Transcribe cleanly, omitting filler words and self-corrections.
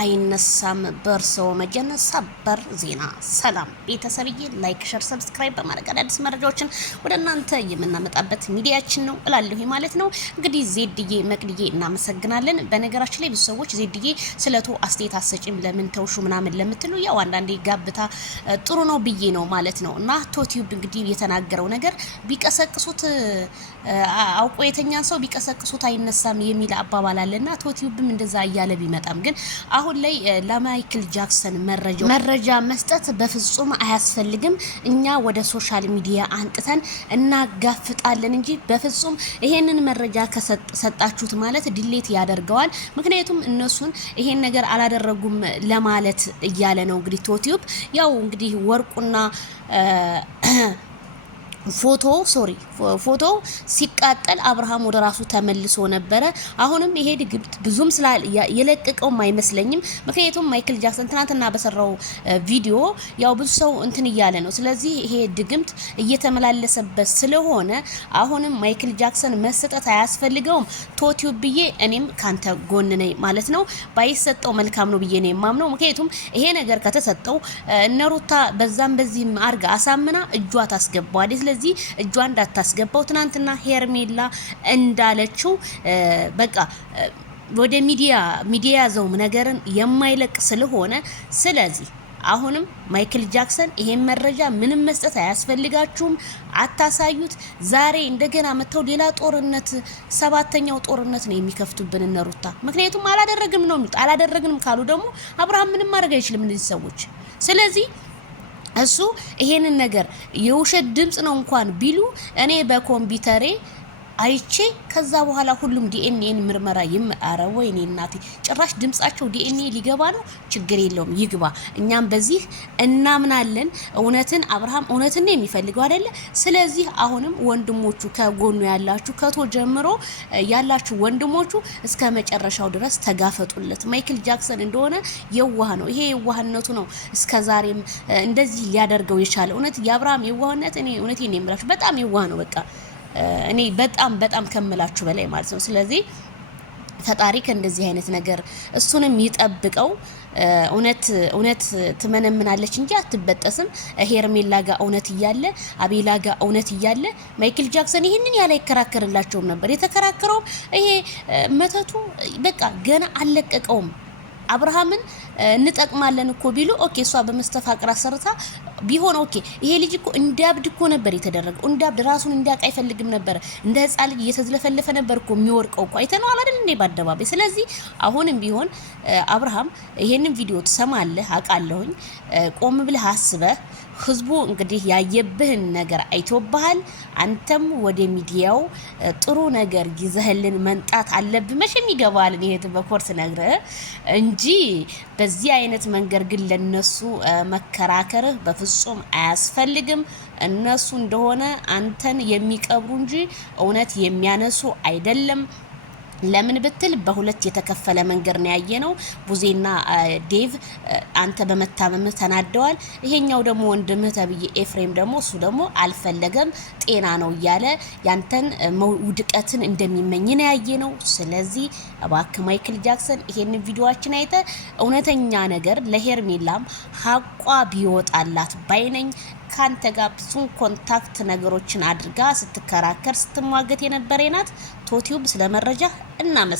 አይነሳም በርሰው መጀነስ ሰበር ዜና። ሰላም ቤተሰብዬ፣ ላይክ ሸር ሰብስክራይብ በማድረግ አዳዲስ መረጃዎችን ወደ እናንተ የምናመጣበት ሚዲያችን ነው እላለሁ ማለት ነው። እንግዲህ ዜድዬ መቅድዬ እናመሰግናለን። በነገራችን ላይ ብዙ ሰዎች ዜድዬ ስለቶ አስተያየት አሰጪም ለምን ተውሹ ምናምን ለምትሉ ያው አንዳንዴ ጋብታ ጥሩ ነው ብዬ ነው ማለት ነው። እና ቶቲዩብ እንግዲህ የተናገረው ነገር ቢቀሰቅሱት አውቆ የተኛን ሰው ቢቀሰቅሱት አይነሳም የሚል አባባል አለና ቶቲዩብም እንደዛ እያለ ቢመጣም ግን አሁን ላይ ለማይክል ጃክሰን መረጃ መስጠት በፍጹም አያስፈልግም። እኛ ወደ ሶሻል ሚዲያ አንጥተን እናጋፍጣለን እንጂ በፍጹም ይሄንን መረጃ ከሰጣችሁት ማለት ዲሌት ያደርገዋል። ምክንያቱም እነሱን ይሄን ነገር አላደረጉም ለማለት እያለ ነው እንግዲህ ቶቲዩብ ያው እንግዲህ ወርቁና ፎቶ ሲቃጠል አብርሃም ወደ ራሱ ተመልሶ ነበረ። አሁንም ይሄ ድግምት ብዙም የለቀቀው አይመስለኝም። ምክንያቱም ማይክል ጃክሰን ትናንትና በሰራው ቪዲዮ ያው ብዙ ሰው እንትን እያለ ነው። ስለዚህ ይሄ ድግምት እየተመላለሰበት ስለሆነ አሁንም ማይክል ጃክሰን መሰጠት አያስፈልገውም። ቶቲዩብ ብዬ እኔም ካንተ ጎን ነኝ ማለት ነው። ባይሰጠው መልካም ነው ብዬ ነው የማምነው። ምክንያቱም ይሄ ነገር ከተሰጠው እነሩታ በዛም በዚህም አርጋ አሳምና እጇ ታስገባዋለች። ስለዚህ እጇ እንዳታስገባው ትናንትና ሄርሜላ እንዳለችው በቃ ወደ ሚዲያ ያዘው ነገርን የማይለቅ ስለሆነ ስለዚህ አሁንም ማይክል ጃክሰን ይሄን መረጃ ምንም መስጠት አያስፈልጋችሁም፣ አታሳዩት። ዛሬ እንደገና መተው ሌላ ጦርነት ሰባተኛው ጦርነት ነው የሚከፍቱብን እነሩታ። ምክንያቱም አላደረግንም ካሉ ደግሞ አብርሃም ምንም ማድረግ አይችልም እነዚህ ሰዎች። ስለዚህ እሱ ይሄንን ነገር የውሸት ድምጽ ነው እንኳን ቢሉ እኔ በኮምፒውተሬ አይቼ ከዛ በኋላ ሁሉም ዲኤንኤ ምርመራ ይመአረው ወይኔ እናቴ ጭራሽ ድምጻቸው ዲኤንኤ ሊገባ ነው። ችግር የለውም ይግባ፣ እኛም በዚህ እናምናለን። እውነትን አብርሃም እውነትን የሚፈልገው አይደለ? ስለዚህ አሁንም ወንድሞቹ ከጎኑ ያላችሁ ከቶ ጀምሮ ያላችሁ ወንድሞቹ እስከ መጨረሻው ድረስ ተጋፈጡለት። ማይክል ጃክሰን እንደሆነ የዋህ ነው። ይሄ የዋህነቱ ነው እስከዛሬም እንደዚህ ሊያደርገው የቻለ። እውነት የአብርሃም የዋህነት እኔ እውነቴን ነው የምላችሁ በጣም የዋህ ነው። በቃ እኔ በጣም ከምላችሁ በላይ ማለት ነው። ስለዚህ ፈጣሪ ከእንደዚህ አይነት ነገር እሱንም ይጠብቀው። እውነት ትመነምናለች እንጂ አትበጠስም። ሄርሜላ ጋር እውነት እያለ አቤላ ጋር እውነት እያለ ማይክል ጃክሰን ይሄንን ያለ ይከራከርላቸውም ነበር። የተከራከረው ይሄ መተቱ በቃ ገና አልለቀቀውም። አብርሃምን እንጠቅማለን እኮ ቢሉ ኦኬ፣ እሷ በመስተፋቅር አሰርታ ቢሆን ኦኬ። ይሄ ልጅ እኮ እንዲያብድ እኮ ነበር የተደረገው። እንዲያብድ ራሱን እንዲያውቅ አይፈልግም ነበር። እንደ ህፃን ልጅ እየተዝለፈለፈ ነበር እኮ የሚወርቀው እኮ አይተነዋል አይደል እንዴ በአደባባይ። ስለዚህ አሁንም ቢሆን አብርሃም ይሄንን ቪዲዮ ትሰማለህ አውቃለሁኝ። ቆም ብለህ አስበህ ህዝቡ እንግዲህ ያየብህን ነገር አይቶብሃል። አንተም ወደ ሚዲያው ጥሩ ነገር ይዘህልን መንጣት አለብህ። መቼም ይገባል ይሄ በኮርስ ነግረህ እንጂ በዚህ አይነት መንገድ ግን ለነሱ መከራከርህ በፍጹም አያስፈልግም። እነሱ እንደሆነ አንተን የሚቀብሩ እንጂ እውነት የሚያነሱ አይደለም። ለምን ብትል በሁለት የተከፈለ መንገድ ነው ያየነው። ቡዜና ዴቭ አንተ በመታመምህ ተናደዋል። ይሄኛው ደግሞ ወንድምህ ተብዬ ኤፍሬም ደግሞ እሱ ደግሞ አልፈለገም ጤና ነው እያለ ያንተን ውድቀትን እንደሚመኝ ነው ያየነው። ስለዚህ እባክህ ማይክል ጃክሰን ይሄንን ቪዲዮአችን አይተ እውነተኛ ነገር ለሄርሜላም ሀቋ ቢወጣላት ባይነኝ። ካንተ ጋር ብዙ ኮንታክት ነገሮችን አድርጋ ስትከራከር ስትሟገት የነበረ ናት። ቶቲዩብ ስለመረጃ እናመሰግናለን።